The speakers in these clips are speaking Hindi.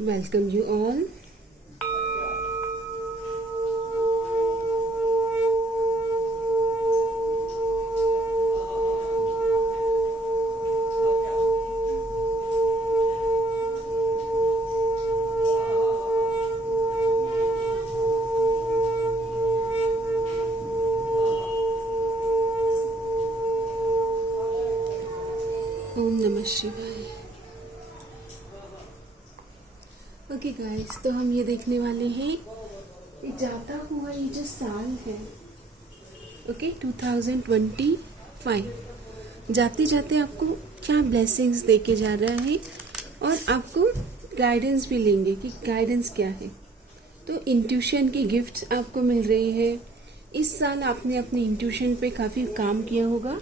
Welcome you all. ओम नमः शिवाय। ओके गाइस, तो हम ये देखने वाले हैं ये जाता हुआ ये जो साल है, ओके 2025 जाते जाते आपको क्या ब्लेसिंग्स देके जा रहा है और आपको गाइडेंस भी लेंगे कि गाइडेंस क्या है। तो इंट्यूशन की गिफ्ट्स आपको मिल रही है। इस साल आपने अपने इंट्यूशन पे काफ़ी काम किया होगा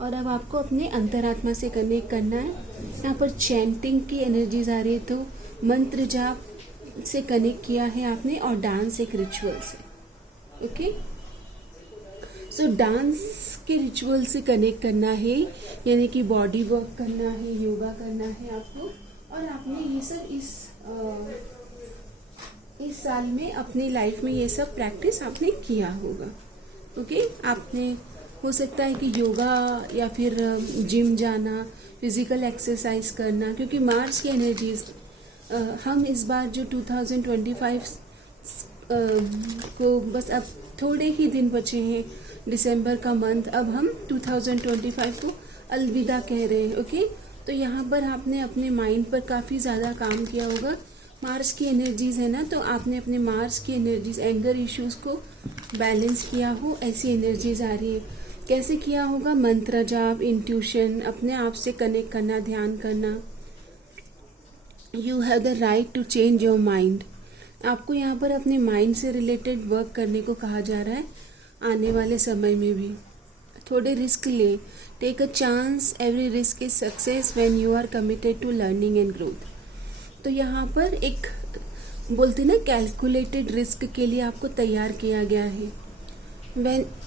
और अब आपको अपने अंतरात्मा से कनेक्ट करना है। यहाँ पर चैंटिंग की एनर्जीज आ रही है, तो मंत्र जाप से कनेक्ट किया है आपने और डांस एक रिचुअल से। ओके, सो डांस के रिचुअल से कनेक्ट करना है, यानी कि बॉडी वर्क करना है, योगा करना है आपको। और आपने ये सब इस साल में अपनी लाइफ में ये सब प्रैक्टिस आपने किया होगा। ओके, आपने हो सकता है कि योगा या फिर जिम जाना, फिजिकल एक्सरसाइज करना, क्योंकि मार्च की एनर्जीज हम इस बार जो 2025 को बस अब थोड़े ही दिन बचे हैं, दिसंबर का मंथ, अब हम 2025 को अलविदा कह रहे हैं। ओके, तो यहाँ पर आपने अपने माइंड पर काफ़ी ज़्यादा काम किया होगा। मार्स की एनर्जीज है ना, तो आपने अपने मार्स की एनर्जीज, एंगर इश्यूज को बैलेंस किया हो, ऐसी एनर्जीज आ रही है। कैसे किया होगा? मंत्र जाप, इंट्यूशन, अपने आप से कनेक्ट करना, ध्यान करना। You have the right to change your mind. आपको यहाँ पर अपने माइंड से रिलेटेड वर्क करने को कहा जा रहा है। आने वाले समय में भी थोड़े रिस्क ले, take a chance, every risk is success when you are committed to learning and growth. तो यहाँ पर एक बोलते ना, कैलकुलेटेड रिस्क के लिए आपको तैयार किया गया है।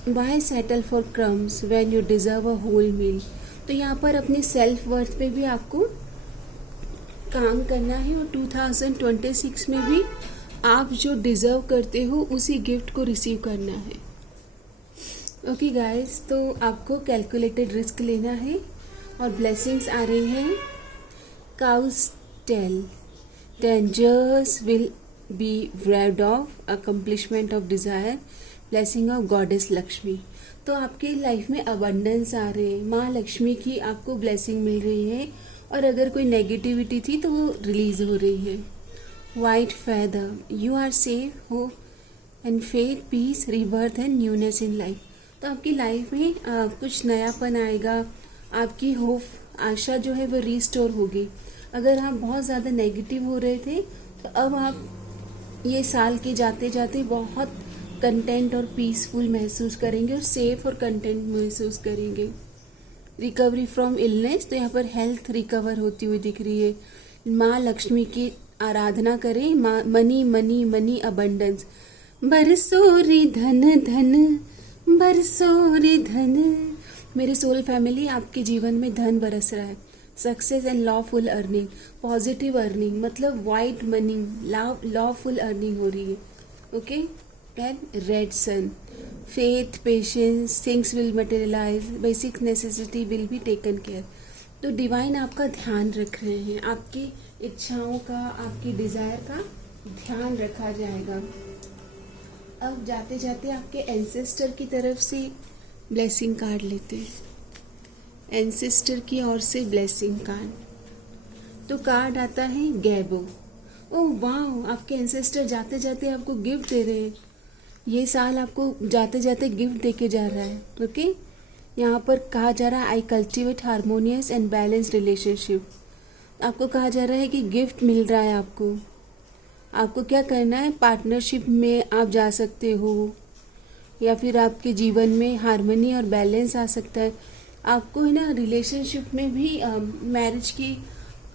Why settle for crumbs when you deserve a whole meal? तो यहाँ पर अपनी सेल्फ वर्थ पे भी आपको काम करना है और 2026 में भी आप जो डिज़र्व करते हो उसी गिफ्ट को रिसीव करना है। ओके गाइस, तो आपको कैलकुलेटेड रिस्क लेना है और ब्लेसिंग्स आ रही हैं। Cow's tail dangers will be warded off, accomplishment of desire, blessing of goddess Lakshmi. तो आपके लाइफ में अबंडेंस आ रहे हैं, माँ लक्ष्मी की आपको ब्लेसिंग मिल रही है और अगर कोई नेगेटिविटी थी तो वो रिलीज हो रही है। White feather, you are safe, hope and faith, peace, rebirth and newness in life. तो आपकी लाइफ में कुछ नयापन आएगा, आपकी होप, आशा जो है वो रिस्टोर होगी। अगर आप बहुत ज़्यादा नेगेटिव हो रहे थे तो अब आप ये साल के जाते जाते बहुत कंटेंट और पीसफुल महसूस करेंगे और सेफ और कंटेंट महसूस करेंगे। रिकवरी फ्रॉम इलनेस, तो यहाँ पर हेल्थ रिकवर होती हुई दिख रही है। माँ लक्ष्मी की आराधना करें। माँ मनी मनी मनी अबंडेंस, बरसो रे धन धन, बरसो रे धन। मेरे सोल फैमिली, आपके जीवन में धन बरस रहा है। Success and lawful earning, positive earning, मतलब वाइट मनी, लॉफुल अर्निंग हो रही है। Okay, and red sun, faith, patience, things will materialize, basic necessity will be taken care। तो डिवाइन आपका ध्यान रख रहे हैं, आपकी इच्छाओं का, आपकी डिज़ायर का ध्यान रखा जाएगा। अब जाते जाते आपके एंसेस्टर की तरफ से ब्लेसिंग कार्ड लेते हैं। एंसेस्टर की ओर से ब्लेसिंग कार्ड, तो कार्ड आता है गैबो। ओह वाह, आपके एंसेस्टर जाते जाते आपको गिफ्ट दे रहे हैं। ये साल आपको जाते जाते गिफ्ट देके जा रहा है। ओके, यहाँ पर कहा जा रहा है I cultivate harmonious and balance relationship. आपको कहा जा रहा है कि गिफ्ट मिल रहा है आपको क्या करना है, पार्टनरशिप में आप जा सकते हो या फिर आपके जीवन में हारमोनी और बैलेंस आ सकता है। आपको है ना रिलेशनशिप में भी मैरिज की,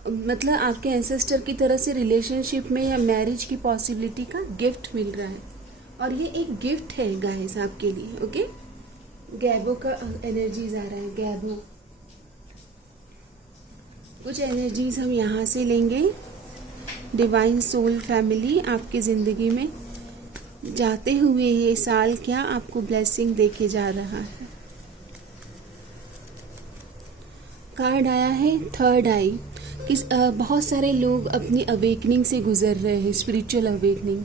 मतलब आपके एंसेस्टर की तरफ से रिलेशनशिप में या मैरिज की पॉसिबिलिटी का गिफ्ट मिल रहा है और ये एक गिफ्ट है गाइस आपके लिए। ओके, गैबो का एनर्जीज आ रहा है। गैबो, कुछ एनर्जीज हम यहाँ से लेंगे डिवाइन सोल फैमिली आपकी ज़िंदगी में जाते हुए ये साल क्या आपको ब्लेसिंग देके जा रहा है। कार्ड आया है थर्ड आई। बहुत सारे लोग अपनी अवेकनिंग से गुजर रहे हैं, spiritual awakening.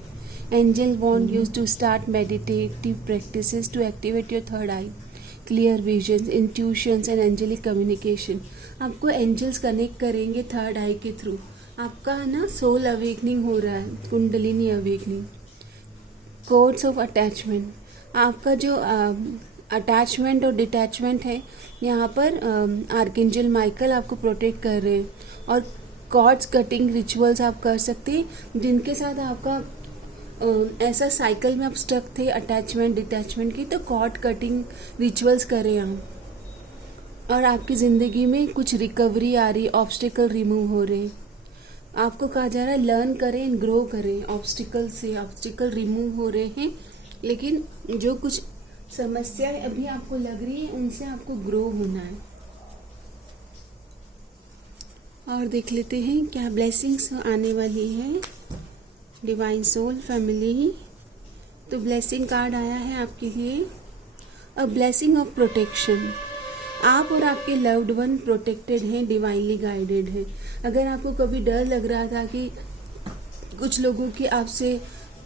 Angel want you to start meditative practices to activate your third eye, clear visions, intuitions and angelic communication. आपको एंजल्स कनेक्ट करेंगे थर्ड आई के थ्रू। आपका ना सोल अवेकनिंग हो रहा है, Kundalini awakening. Codes of attachment, आपका जो अटैचमेंट और डिटैचमेंट है, यहाँ पर आर्कएंजल माइकल आपको प्रोटेक्ट कर रहे हैं। और कॉर्ड्स कटिंग रिचुअल्स आप कर सकते हैं जिनके साथ आपका ऐसा साइकिल में आप स्टक थे अटैचमेंट डिटैचमेंट की, तो कॉर्ड कटिंग रिचुअल्स करें आप। और आपकी ज़िंदगी में कुछ रिकवरी आ रही, ऑब्स्टिकल रिमूव हो रहे हैं। आपको कहा जा रहा है लर्न करें एंड ग्रो करें। ऑब्स्टिकल रिमूव हो रहे हैं, लेकिन जो कुछ समस्याएं अभी आपको लग रही है उनसे आपको ग्रो होना है। और देख लेते हैं क्या ब्लेसिंग्स आने वाली है डिवाइन सोल फैमिली। तो ब्लेसिंग कार्ड आया है आपके लिए, अ ब्लेसिंग ऑफ प्रोटेक्शन। आप और आपके लव्ड वन प्रोटेक्टेड हैं, डिवाइनली गाइडेड हैं। अगर आपको कभी डर लग रहा था कि कुछ लोगों की आपसे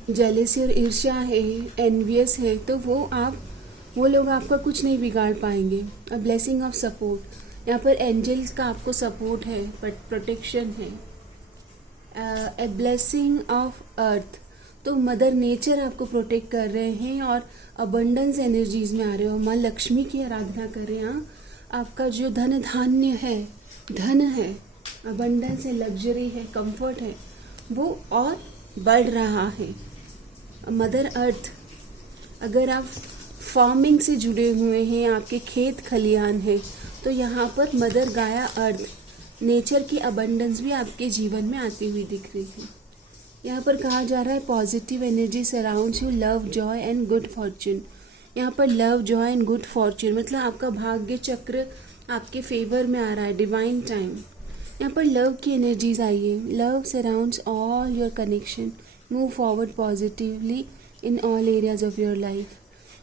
जेलेसी और ईर्ष्या है, एनवियस है, तो वो लोग आपका कुछ नहीं बिगाड़ पाएंगे। अ ब्लेसिंग ऑफ सपोर्ट, यहाँ पर एंजल्स का आपको सपोर्ट है, प्रोटेक्शन है। ए ब्लेसिंग ऑफ अर्थ, तो मदर नेचर आपको प्रोटेक्ट कर रहे हैं और अबंडेंस एनर्जीज में आ रहे हो। माँ लक्ष्मी की आराधना कर रहे हैं। आपका जो धन धान्य है, धन है, अबंडेंस है, लग्जरी है, कंफर्ट है, वो और बढ़ रहा है। मदर अर्थ, अगर आप फार्मिंग से जुड़े हुए हैं, आपके खेत खलिहान है, तो यहाँ पर मदर गाया अर्थ, नेचर की अबंडेंस भी आपके जीवन में आती हुई दिख रही है। यहाँ पर कहा जा रहा है positive energy surrounds you, love, Joy and good Fortune. यहाँ पर love, Joy and good Fortune मतलब आपका भाग्य चक्र आपके फेवर में आ रहा है, डिवाइन टाइम। यहाँ पर लव की एनर्जीज आई है। Love surrounds all your connection, move forward positively in all areas of your life.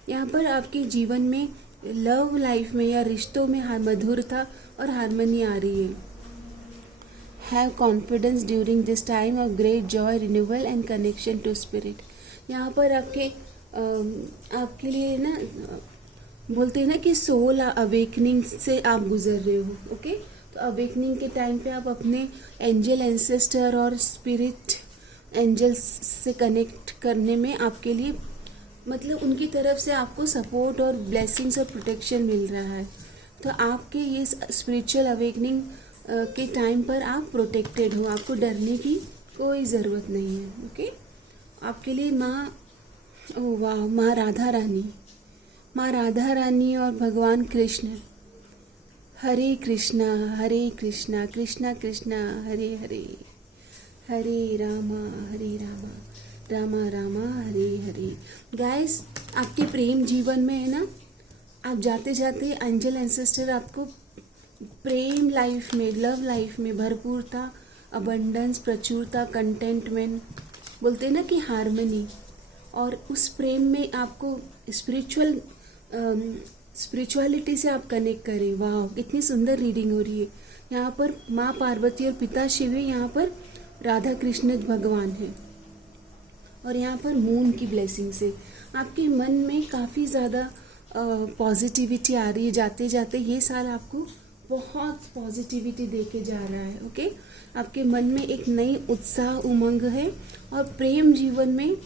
यहाँ पर आपके जीवन में लव लाइफ में या रिश्तों में मधुरता और हारमोनी आ रही है। Have confidence during this time of great joy, renewal and connection to spirit. यहाँ पर आपके लिए ना बोलते हैं ना कि सोल अवेकनिंग से आप गुजर रहे हो। ओके, तो अवेकनिंग के टाइम पे आप अपने एंजल एंसेस्टर और स्पिरिट एंजल्स से कनेक्ट करने में आपके लिए मतलब उनकी तरफ से आपको सपोर्ट और ब्लेसिंग्स और प्रोटेक्शन मिल रहा है। तो आपके ये स्पिरिचुअल अवेकनिंग के टाइम पर आप प्रोटेक्टेड हो, आपको डरने की कोई ज़रूरत नहीं है। ओके, आपके लिए माँ राधा रानी और भगवान कृष्ण, हरे कृष्णा कृष्णा कृष्णा हरे हरे, हरे रामा रामा रामा हरे हरे। गाइस, आपके प्रेम जीवन में है ना, आप जाते जाते एंजल एंसेस्टर आपको प्रेम लाइफ में, लव लाइफ में भरपूरता, अबंडेंस, प्रचुरता, कंटेंटमेंट, बोलते हैं ना कि हार्मनी, और उस प्रेम में आपको स्पिरिचुअलिटी से आप कनेक्ट करें। वाह, कितनी सुंदर रीडिंग हो रही है। यहाँ पर माँ पार्वती और पिता शिव है, यहाँ पर राधा कृष्ण भगवान है, और यहाँ पर मून की ब्लेसिंग से आपके मन में काफ़ी ज़्यादा पॉजिटिविटी आ रही है। जाते जाते ये साल आपको बहुत पॉजिटिविटी देके जा रहा है। ओके, आपके मन में एक नई उत्साह, उमंग है, और प्रेम जीवन में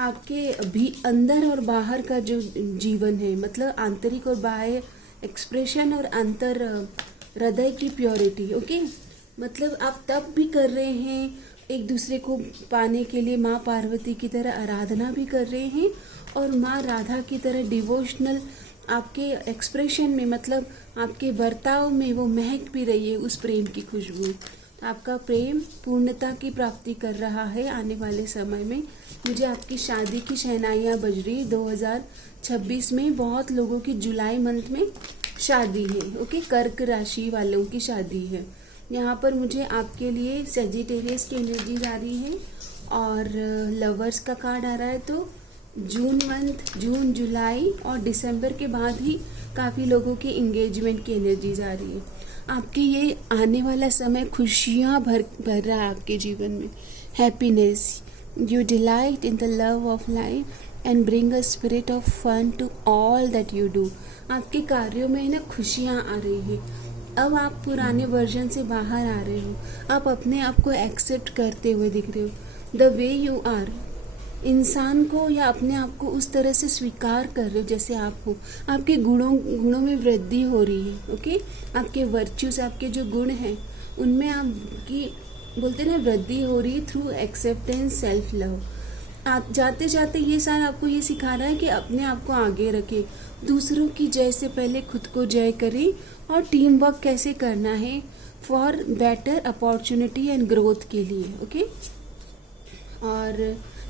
आपके भी अंदर और बाहर का जो जीवन है, मतलब आंतरिक और बाह्य एक्सप्रेशन और अंतर हृदय की प्योरिटी। ओके, मतलब आप तब भी कर रहे हैं एक दूसरे को पाने के लिए, माँ पार्वती की तरह आराधना भी कर रहे हैं, और माँ राधा की तरह डिवोशनल आपके एक्सप्रेशन में, मतलब आपके बर्ताव में वो महक भी रही है उस प्रेम की खुशबू। तो आपका प्रेम पूर्णता की प्राप्ति कर रहा है आने वाले समय में। मुझे आपकी शादी की शहनाइयाँ बज रही 2026 में। बहुत लोगों की जुलाई मंथ में शादी है। ओके, कर्क राशि वालों की शादी है। यहाँ पर मुझे आपके लिए सेजिटेरियस की एनर्जीज आ रही है और लवर्स का कार्ड आ रहा है। तो जून जुलाई और दिसंबर के बाद ही काफ़ी लोगों की इंगेजमेंट की एनर्जीज आ रही है। आपके ये आने वाला समय खुशियाँ भर रहा है आपके जीवन में। Happiness, you delight in the love of life and bring a spirit of fun to all that you do. आपके कार्यों में ना खुशियाँ आ रही है। अब आप पुराने वर्जन से बाहर आ रहे हो। आप अपने आप को एक्सेप्ट करते हुए दिख रहे हो। द वे यू आर, इंसान को या अपने आप को उस तरह से स्वीकार कर रहे हो जैसे आप हो। आपके गुणों में वृद्धि हो रही है। ओके, आपके वर्च्यूज, आपके जो गुण हैं उनमें आपकी बोलते ना वृद्धि हो रही है थ्रू एक्सेप्टेंस, सेल्फ लव। जाते जाते ये साल आपको ये सिखा रहा है कि अपने आप को आगे रखें, दूसरों की जय से पहले खुद को जय करें और टीम वर्क कैसे करना है for better opportunity and growth के लिए। ओके, और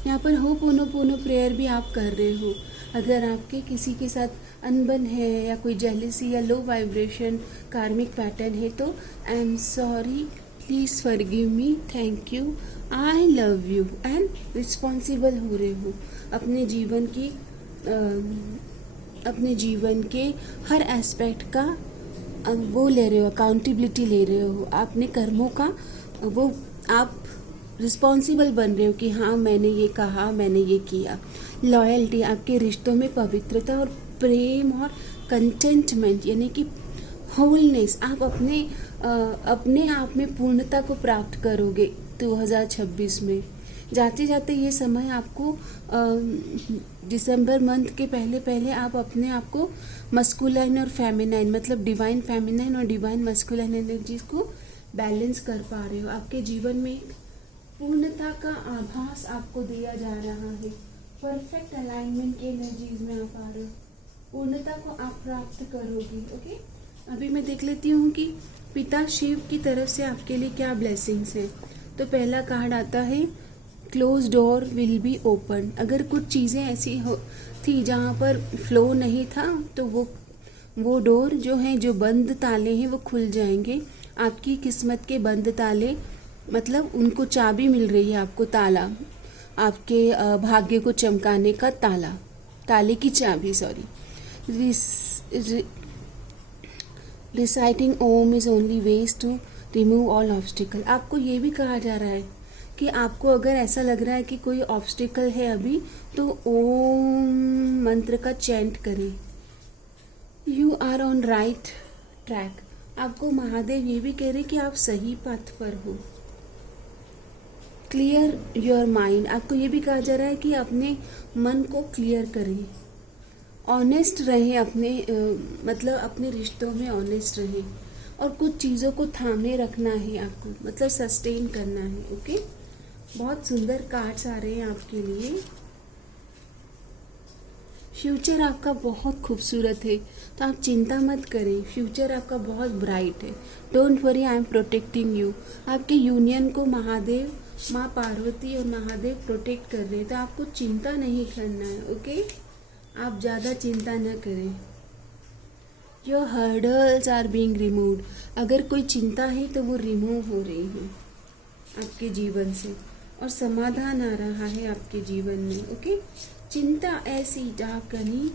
यहाँ पर होपोनोपोनो प्रेयर भी आप कर रहे हो। अगर आपके किसी के साथ अनबन है या कोई जेलसी या लो वाइब्रेशन कार्मिक पैटर्न है तो I am sorry, please forgive me, thank you, I love you and responsible हो रहे हो अपने जीवन के हर एस्पेक्ट का वो ले रहे हो, अकाउंटेबिलिटी ले रहे हो अपने कर्मों का। वो आप रिस्पॉन्सिबल बन रहे हो कि हाँ मैंने ये कहा, मैंने ये किया। लॉयल्टी, आपके रिश्तों में पवित्रता और प्रेम और कंटेंटमेंट यानी कि होलनेस, आप अपने आप में पूर्णता को प्राप्त करोगे 2026 में। जाते जाते ये समय आपको दिसंबर मंथ के पहले आप अपने आप को मस्कुलाइन और फेमिनाइन मतलब डिवाइन फेमिनाइन और डिवाइन मस्कुलाइन एनर्जीज को बैलेंस कर पा रहे हो। आपके जीवन में पूर्णता का आभास आपको दिया जा रहा है। परफेक्ट अलाइनमेंट की एनर्जीज में आप आ रहे हो। पूर्णता को आप प्राप्त करोगे। ओके, अभी मैं देख लेती हूँ कि पिता शिव की तरफ से आपके लिए क्या ब्लेसिंग्स हैं। तो पहला कार्ड आता है close door will be open. अगर कुछ चीज़ें ऐसी थी जहाँ पर फ्लो नहीं था तो वो डोर जो हैं, जो बंद ताले हैं वो खुल जाएंगे। आपकी किस्मत के बंद ताले मतलब उनको चाबी मिल रही है आपको, ताला, आपके भाग्य को चमकाने का ताले की चाबी। Sorry, reciting Om is only ways to remove all obstacle. आपको ये भी कहा जा रहा है कि आपको अगर ऐसा लग रहा है कि कोई ऑब्स्टिकल है अभी तो ओम मंत्र का चैंट करें। You are on right track. आपको महादेव ये भी कह रहे हैं कि आप सही पथ पर हो। क्लियर योर माइंड, आपको ये भी कहा जा रहा है कि अपने मन को क्लियर करें। ऑनेस्ट रहें मतलब अपने रिश्तों में ऑनेस्ट रहें और कुछ चीज़ों को थामे रखना है आपको, मतलब सस्टेन करना है। ओके, बहुत सुंदर कार्ड्स आ रहे हैं आपके लिए। फ्यूचर आपका बहुत खूबसूरत है तो आप चिंता मत करें, फ्यूचर आपका बहुत ब्राइट है। Don't worry, I am protecting you. आपके यूनियन को महादेव, माँ पार्वती और महादेव प्रोटेक्ट कर रहे हैं तो आपको चिंता नहीं करना है। ओके, आप ज़्यादा चिंता न करें। Your hurdles are being removed. अगर कोई चिंता है तो वो रिमूव हो रही है आपके जीवन से और समाधान आ रहा है आपके जीवन में। ओके, चिंता ऐसी डाकनी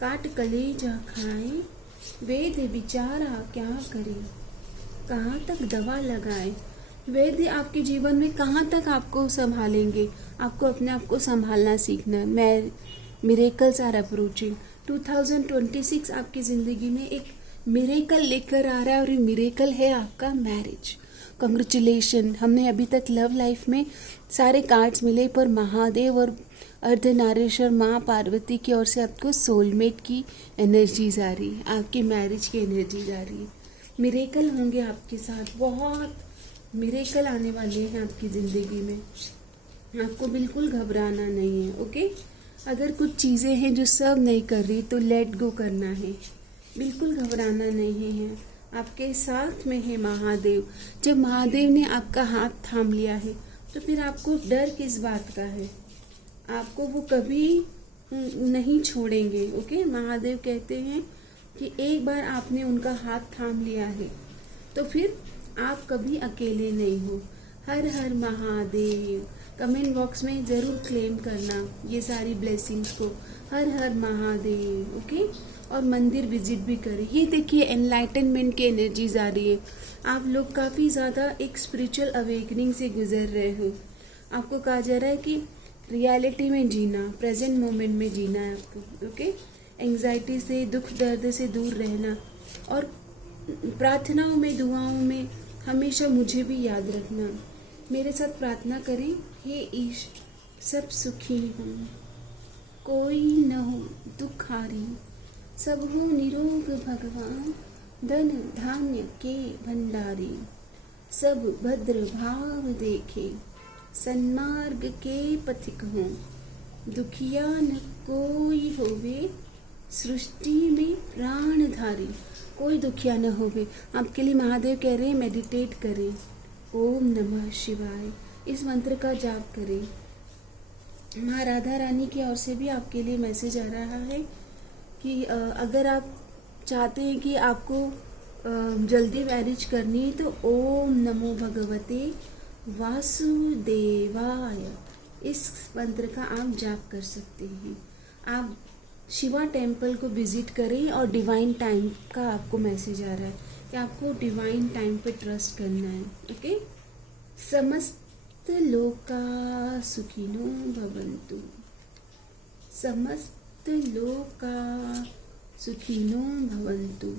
काट कलेजा खाए, वेद विचारा क्या करे, कहाँ तक दवा लगाए। वैद्य आपके जीवन में कहाँ तक आपको संभालेंगे, आपको अपने आप को संभालना सीखना। Miracles are approaching. 2026 आपकी ज़िंदगी में एक मिरेकल लेकर आ रहा है और ये मिरेकल है आपका मैरिज। कंग्रेचुलेशन। हमने अभी तक लव लाइफ में सारे कार्ड्स मिले पर महादेव और अर्धनारीश्वर माँ पार्वती की ओर से आपको सोलमेट की एनर्जीज आ रही है, आपकी मैरिज की एनर्जीज आ रही है। मिरेकल होंगे आपके साथ, बहुत मिरेकल आने वाले हैं आपकी ज़िंदगी में। आपको बिल्कुल घबराना नहीं है। ओके, अगर कुछ चीज़ें हैं जो सर्व नहीं कर रही तो लेट गो करना है, बिल्कुल घबराना नहीं है। आपके साथ में है महादेव। जब महादेव ने आपका हाथ थाम लिया है तो फिर आपको डर किस बात का है, आपको वो कभी नहीं छोड़ेंगे। ओके, महादेव कहते हैं कि एक बार आपने उनका हाथ थाम लिया है तो फिर आप कभी अकेले नहीं हो। हर हर महादेव। कमेंट बॉक्स में ज़रूर क्लेम करना ये सारी ब्लेसिंग्स को, हर हर महादेव। ओके, और मंदिर विजिट भी करें। ये देखिए एनलाइटनमेंट की एनर्जीज आ रही है। आप लोग काफ़ी ज़्यादा एक स्पिरिचुअल अवेकनिंग से गुजर रहे हो। आपको कहा जा रहा है कि रियलिटी में जीना, प्रेजेंट मोमेंट में जीना है आपको। ओके, एंग्जाइटी से, दुख दर्द से दूर रहना, और प्रार्थनाओं में, दुआओं में हमेशा मुझे भी याद रखना। मेरे साथ प्रार्थना करें, हे ईश सब सुखी हों, कोई न हो दुखारी, सब हो निरोग भगवान, धन धान्य के भंडारी, सब भद्र भाव देखे, सन्मार्ग के पथिक हों, दुखिया न कोई होवे, सृष्टि में प्राणधारी। कोई दुखिया न होवे। आपके लिए महादेव कह रहे हैं मेडिटेट करें, ओम नमः शिवाय, इस मंत्र का जाप करें। माँ राधा रानी की ओर से भी आपके लिए मैसेज आ रहा है कि अगर आप चाहते हैं कि आपको जल्दी मैरिज करनी है तो ओम नमो भगवते वासुदेवाय, इस मंत्र का आप जाप कर सकते हैं। आप शिवा टेम्पल को विजिट करें, और डिवाइन टाइम का आपको मैसेज आ रहा है कि आपको डिवाइन टाइम पे ट्रस्ट करना है। ओके, समस्त लोका सुखिनो भवन्तु, समस्त लोका सुखिनो भवन्तु।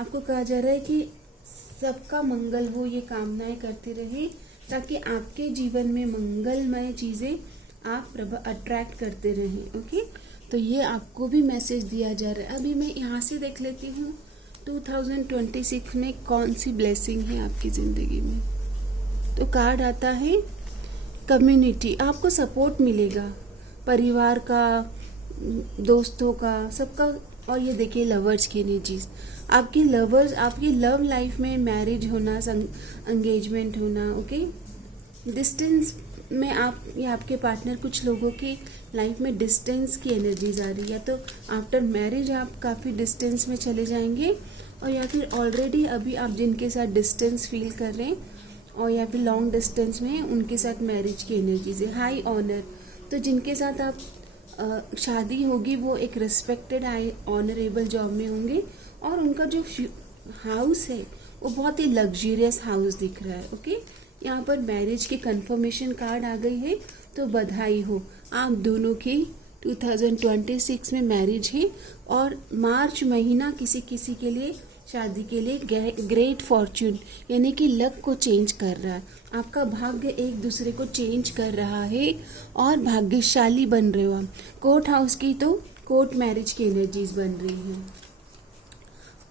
आपको कहा जा रहा है कि सबका मंगल हो, ये कामनाएं करते रहे, ताकि आपके जीवन में मंगलमय चीज़ें आप अट्रैक्ट करते रहें। ओके, तो ये आपको भी मैसेज दिया जा रहा है। अभी मैं यहाँ से देख लेती हूँ 2026 में कौन सी ब्लेसिंग है आपकी ज़िंदगी में। तो कार्ड आता है कम्युनिटी, आपको सपोर्ट मिलेगा, परिवार का, दोस्तों का, सबका। और ये देखिए लवर्स की एनर्जीज, आपकी लवर्स, आपकी लव लाइफ में मैरिज होना, एंगेजमेंट होना। ओके, डिस्टेंस में आप या आपके पार्टनर, कुछ लोगों की लाइफ में डिस्टेंस की एनर्जीज आ रही है। या तो आफ्टर मैरिज आप काफ़ी डिस्टेंस में चले जाएंगे, और या फिर ऑलरेडी अभी आप जिनके साथ डिस्टेंस फील कर रहे हैं, और या फिर लॉन्ग डिस्टेंस में उनके साथ मैरिज की एनर्जीज है। हाई ऑनर, तो जिनके साथ आप शादी होगी वो एक रिस्पेक्टेड हाई ऑनरेबल जॉब में होंगे, और उनका जो हाउस है वो बहुत ही लग्जरियस हाउस दिख रहा है। ओके, यहाँ पर मैरिज की कंफर्मेशन कार्ड आ गई है, तो बधाई हो, आप दोनों की 2026 में मैरिज है। और मार्च महीना किसी किसी के लिए शादी के लिए ग्रेट फॉर्च्यून, यानी कि लक को चेंज कर रहा है। आपका भाग्य एक दूसरे को चेंज कर रहा है, और भाग्यशाली बन रहे हो आप। कोर्ट हाउस की तो कोर्ट मैरिज की एनर्जीज बन रही हैं।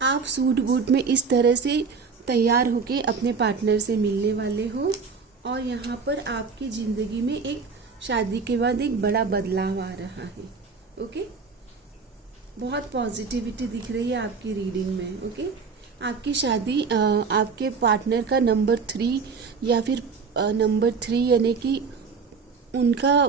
आप सूट बूट में इस तरह से तैयार होके अपने पार्टनर से मिलने वाले हो, और यहाँ पर आपकी ज़िंदगी में एक शादी के बाद एक बड़ा बदलाव आ रहा है। ओके, बहुत पॉजिटिविटी दिख रही है आपकी रीडिंग में। ओके, आपकी शादी आपके पार्टनर का नंबर 3 या फिर नंबर 3 यानी कि उनका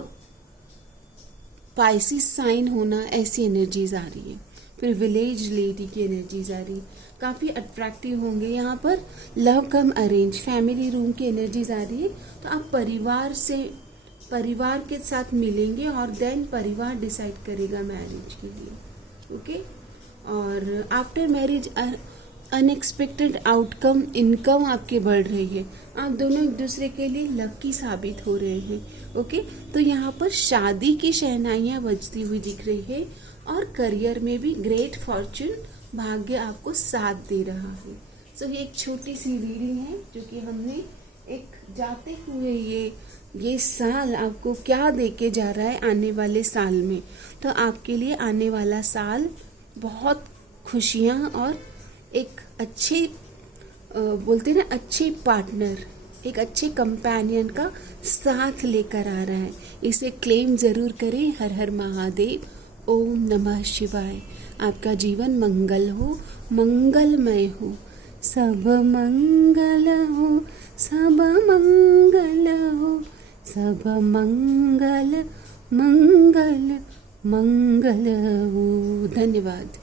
पाइसिस साइन होना, ऐसी एनर्जीज आ रही है। फिर विलेज लेडी की एनर्जीज आ रही है, काफ़ी अट्रैक्टिव होंगे। यहाँ पर लव कम अरेंज, फैमिली रूम की एनर्जीज आ रही है। तो आप परिवार के साथ मिलेंगे, और देन परिवार डिसाइड करेगा मैरिज के लिए। ओके, और after marriage unexpected outcome, income आपकी बढ़ रही है। आप दोनों एक दूसरे के लिए लकी साबित हो रहे हैं। ओके, तो यहाँ पर शादी की शहनाइयाँ बजती हुई दिख रही है, और करियर में भी ग्रेट फॉर्चून, भाग्य आपको साथ दे रहा है। सो ये एक छोटी सी रीडिंग है जो कि हमने एक जाते हुए ये साल आपको क्या दे के जा रहा है आने वाले साल में। तो आपके लिए आने वाला साल बहुत खुशियाँ और एक अच्छे बोलते ना अच्छे पार्टनर, एक अच्छे कंपेनियन का साथ लेकर आ रहा है। इसे क्लेम ज़रूर करें। हर हर महादेव, ओम नमः शिवाय। आपका जीवन मंगल हो, मंगलमय हो, सब मंगल हो, सब मंगल हो, सब मंगल मंगल मंगल हो। धन्यवाद।